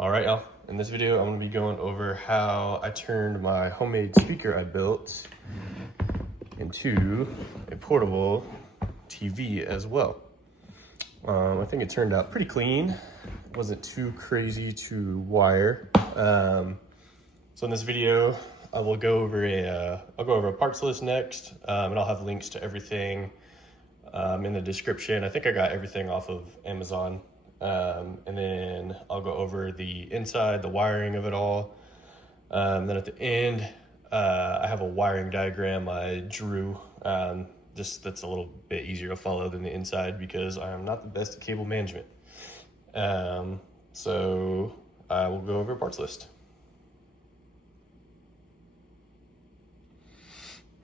All right, y'all. In this video, I'm gonna be going over how I turned my homemade speaker I built into a portable TV as well. I think it turned out pretty clean. It wasn't too crazy to wire. So in this video, I will go over I'll go over a parts list next, and I'll have links to everything in the description. I think I got everything off of Amazon. And then I'll go over the inside, the wiring of it all. Then at the end, I have a wiring diagram I drew. Just that's a little bit easier to follow than the inside because I am not the best at cable management. So I will go over a parts list.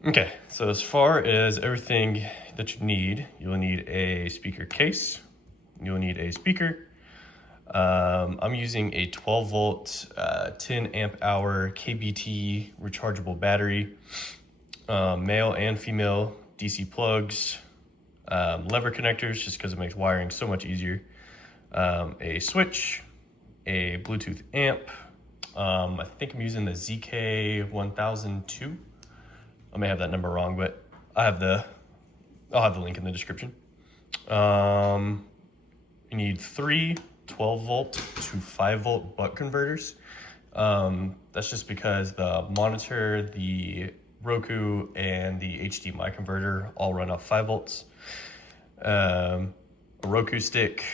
Okay, so as far as everything that you need, you'll need a speaker case. You'll need a speaker. I'm using a 12 volt, 10 amp hour KBT rechargeable battery, male and female DC plugs, lever connectors, just because it makes wiring so much easier, a switch, a Bluetooth amp. I think I'm using the ZK1002. I may have that number wrong, but I'll have the link in the description. You need 3 12 volt to 5 volt buck converters. That's just because the monitor, the Roku, and the HDMI converter all run off 5 volts. A Roku Stick,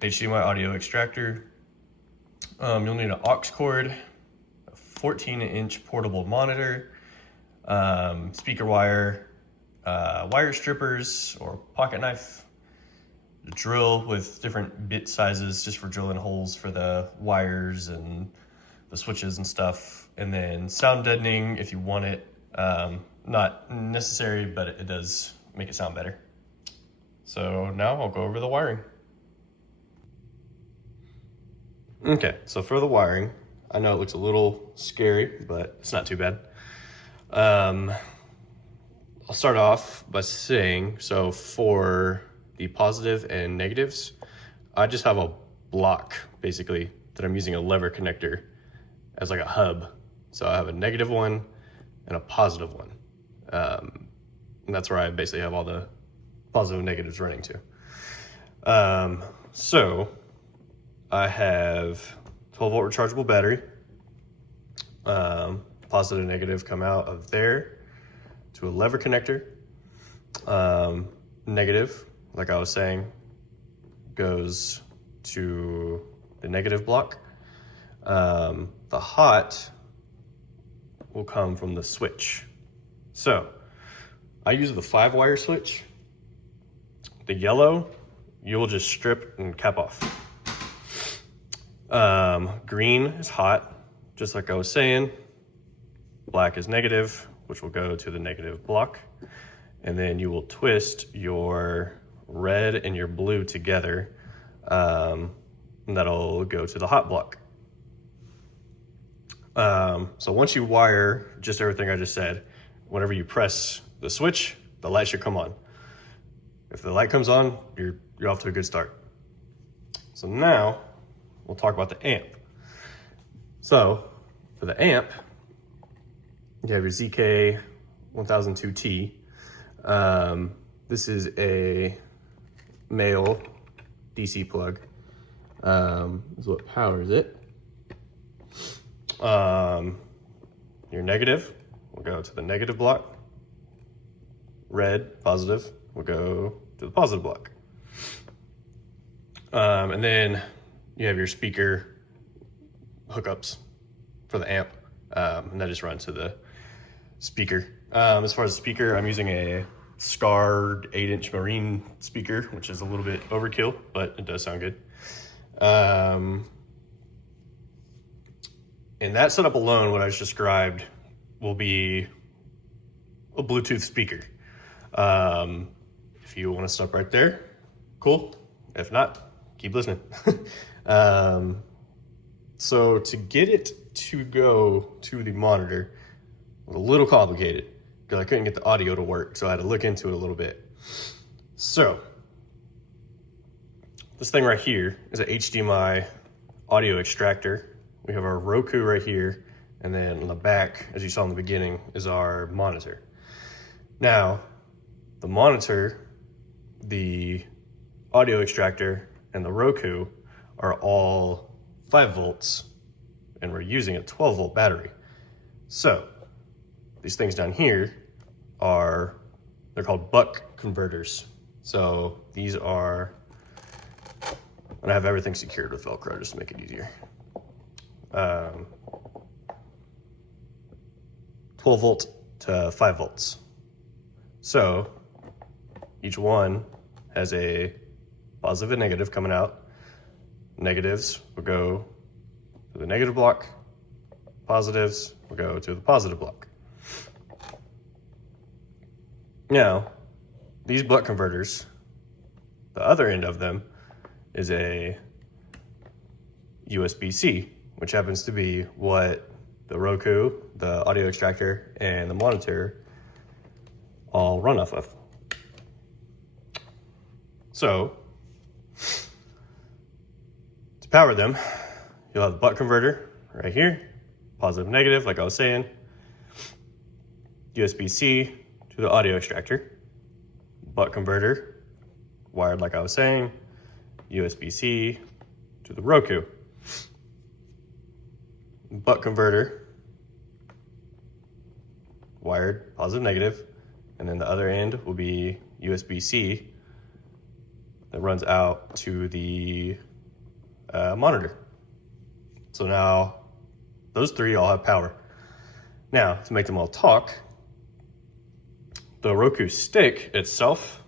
HDMI audio extractor. You'll need an aux cord, a 14-inch portable monitor, speaker wire, wire strippers or pocket knife, a drill with different bit sizes just for drilling holes for the wires and the switches and stuff, and then sound deadening if you want it. Not necessary, but it does make it sound better. So now I'll go over the wiring. Okay, so for the wiring, I know it looks a little scary, but it's not too bad. I'll start off by saying, so for the positive and negatives, I just have a block basically that I'm using a lever connector as like a hub. So I have a negative one and a positive one. And that's where I basically have all the positive and negatives running to. So I have 12 volt rechargeable battery. Positive and negative come out of there to a lever connector. Negative, like I was saying, goes to the negative block. The hot will come from the switch. So I use the 5-wire switch. The yellow, you'll just strip and cap off. Green is hot, just like I was saying. Black is negative, which will go to the negative block. And then you will twist your red and your blue together. And that'll go to the hot block. So once you wire just everything I just said, whenever you press the switch, the light should come on. If the light comes on, you're off to a good start. So now we'll talk about the amp. So for the amp, you have your ZK1002T. This is a male DC plug. Is what powers it. Your negative will go to the negative block. Red, positive, will go to the positive block. And then you have your speaker hookups for the amp. And that just runs to the speaker. As far as the speaker, I'm using a scarred 8-inch marine speaker, which is a little bit overkill, but it does sound good. And that setup alone, what I just described, will be a Bluetooth speaker. If you want to stop right there, cool. If not, keep listening. So to get it to go to the monitor was a little complicated because I couldn't get the audio to work, so I had to look into it a little bit. So this thing right here is an HDMI audio extractor. We have our Roku right here. And then on the back, as you saw in the beginning, is our monitor. Now, the monitor, the audio extractor, and the Roku are all 5 volts, and we're using a 12 volt battery. So these things down here they're called buck converters. So these are, and I have everything secured with Velcro just to make it easier. 12 volt to 5 volts. So each one has a positive and negative coming out. Negatives will go to the negative block. Positives will go to the positive block. Now, these buck converters, the other end of them is a USB-C, which happens to be what the Roku, the audio extractor, and the monitor all run off of. So, to power them, you'll have the buck converter right here, positive, negative, like I was saying, USB-C to the audio extractor, buck converter, wired like I was saying, USB-C to the Roku, buck converter, wired positive, negative, and then the other end will be USB-C that runs out to the monitor. So now those 3 all have power. Now, to make them all talk, the Roku Stick itself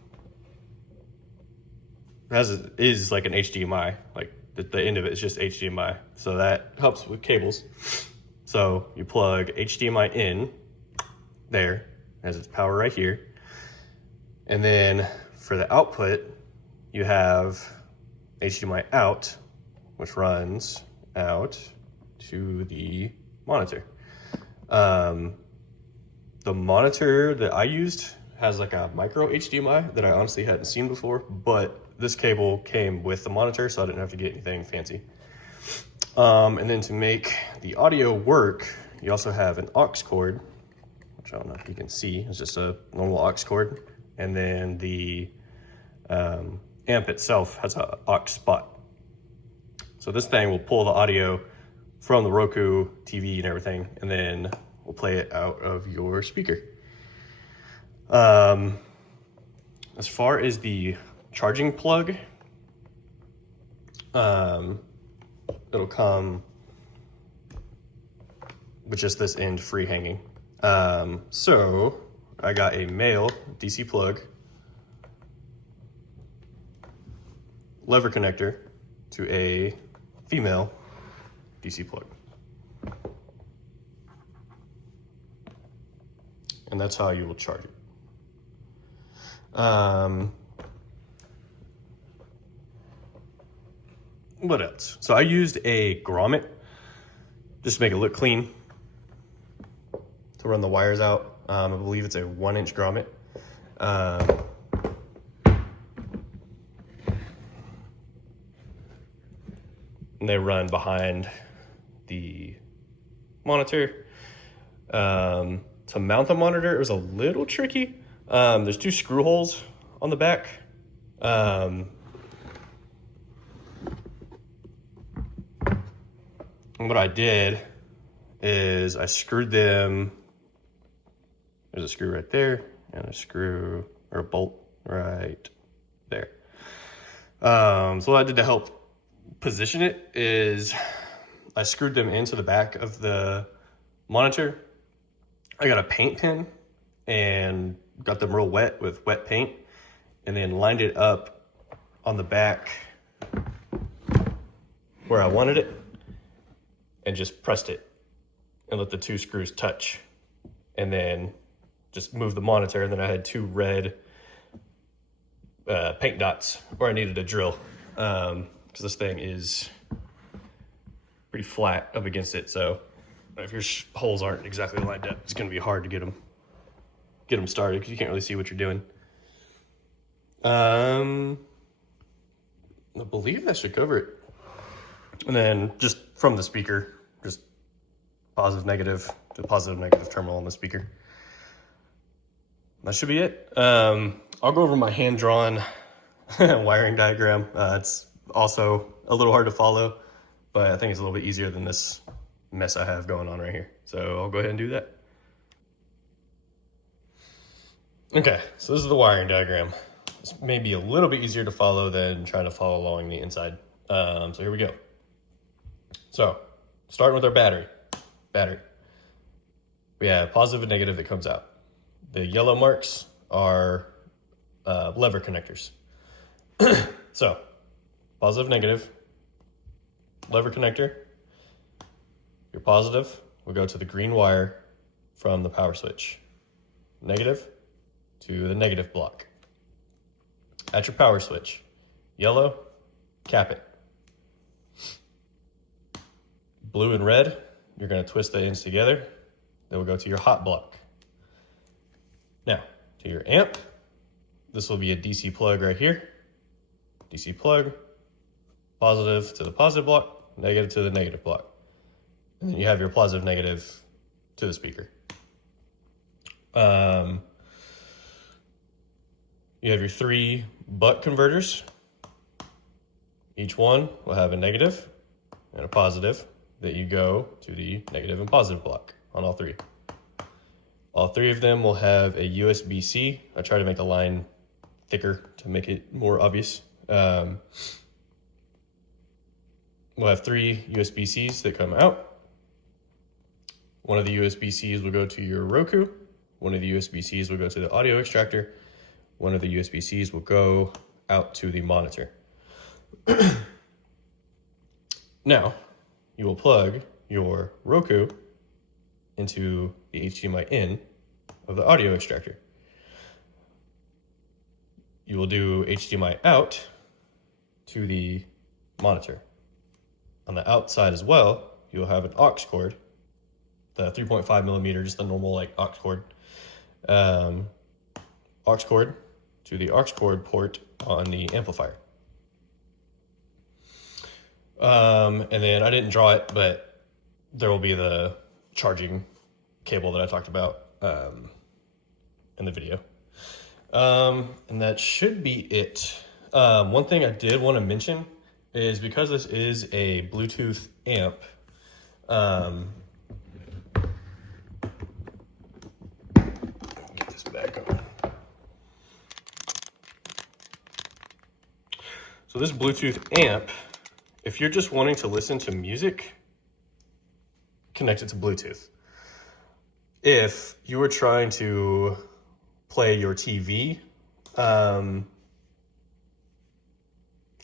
is like an HDMI, like the end of it is just HDMI. So that helps with cables. So you plug HDMI in there, has its power right here. And then for the output, you have HDMI out, which runs out to the monitor. The monitor that I used has like a micro HDMI that I honestly hadn't seen before, but this cable came with the monitor, so I didn't have to get anything fancy. And then to make the audio work, you also have an aux cord, which I don't know if you can see, it's just a normal aux cord. And then the amp itself has an aux spot. So this thing will pull the audio from the Roku TV and everything, and then we'll play it out of your speaker. As far as the charging plug, it'll come with just this end free hanging. So I got a male DC plug, lever connector to a female DC plug. And that's how you will charge it. What else? So I used a grommet just to make it look clean, to run the wires out. I believe it's a 1-inch grommet. And they run behind the monitor. To mount the monitor, it was a little tricky. There's 2 screw holes on the back. And what I did is I screwed them. There's a screw right there and a screw or a bolt right there. So what I did to help position it is I screwed them into the back of the monitor. I got a paint pen and got them real wet with wet paint, and then lined it up on the back where I wanted it and just pressed it and let the 2 screws touch, and then just moved the monitor. And then I had 2 red paint dots where I needed a drill, because this thing is pretty flat up against it. So if your holes aren't exactly lined up, it's going to be hard to get them started because you can't really see what you're doing. I believe that should cover it. And then just from the speaker, just positive, negative to the positive, negative terminal on the speaker. That should be it. I'll go over my hand-drawn wiring diagram. It's also a little hard to follow, but I think it's a little bit easier than this mess I have going on right here. So I'll go ahead and do that. Okay, so this is the wiring diagram. This may be a little bit easier to follow than trying to follow along the inside. So here we go. So starting with our battery. We have positive and negative that comes out. The yellow marks are lever connectors. So positive, negative, lever connector. Your positive will go to the green wire from the power switch. Negative to the negative block. At your power switch, yellow, cap it. Blue and red, you're going to twist the ends together. They will go to your hot block. Now, to your amp, this will be a DC plug right here. DC plug, positive to the positive block, negative to the negative block. And then you have your positive, negative to the speaker. You have your 3 buck converters. Each one will have a negative and a positive that you go to the negative and positive block on all 3. All 3 of them will have a USB-C. I try to make the line thicker to make it more obvious. We'll have 3 USB-Cs that come out. One of the USB-Cs will go to your Roku. One of the USB-Cs will go to the audio extractor. One of the USB-Cs will go out to the monitor. Now, you will plug your Roku into the HDMI in of the audio extractor. You will do HDMI out to the monitor. On the outside as well, you'll have an aux cord, the 3.5 millimeter, just the normal like aux cord. Aux cord to the aux cord port on the amplifier. And then I didn't draw it, but there will be the charging cable that I talked about in the video. And that should be it. One thing I did want to mention is because this is a Bluetooth amp, get this back on. So this Bluetooth amp, if you're just wanting to listen to music, connect it to Bluetooth. If you were trying to play your TV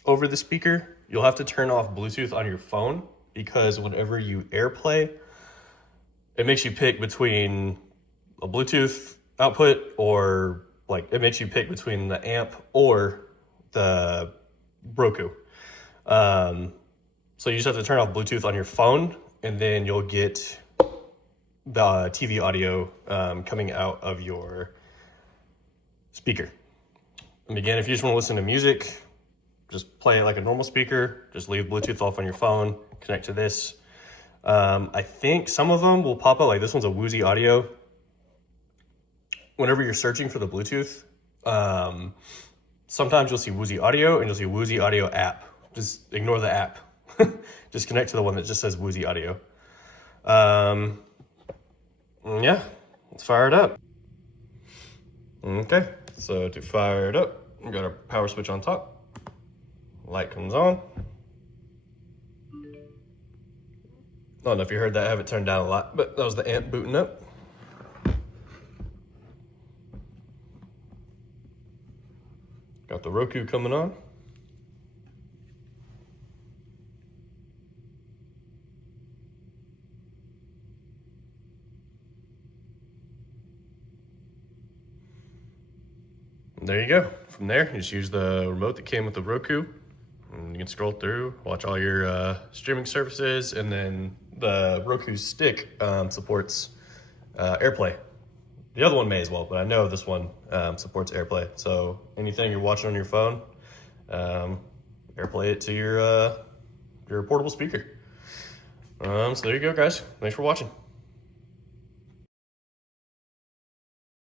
over the speaker, you'll have to turn off Bluetooth on your phone, because whenever you AirPlay, it makes you pick between a Bluetooth output, or like it makes you pick between the amp or the Roku. So you just have to turn off Bluetooth on your phone, and then you'll get the TV audio coming out of your speaker. And again, if you just want to listen to music, just play it like a normal speaker. Just leave Bluetooth off on your phone, connect to this. I think some of them will pop up, like this one's a Woozy Audio. Whenever you're searching for the Bluetooth, sometimes you'll see Woozy Audio and you'll see Woozy Audio app. Just ignore the app. Just connect to the one that just says Woozy Audio. Yeah, let's fire it up. Okay, so to fire it up, we got our power switch on top. Light comes on. I don't know if you heard that, I have it turned down a lot, but that was the amp booting up. Got the Roku coming on. And there you go. From there, you just use the remote that came with the Roku. And you can scroll through, watch all your streaming services, and then the Roku Stick supports AirPlay. The other one may as well, but I know this one supports AirPlay. So anything you're watching on your phone, AirPlay it to your your portable speaker. So there you go, guys. Thanks for watching.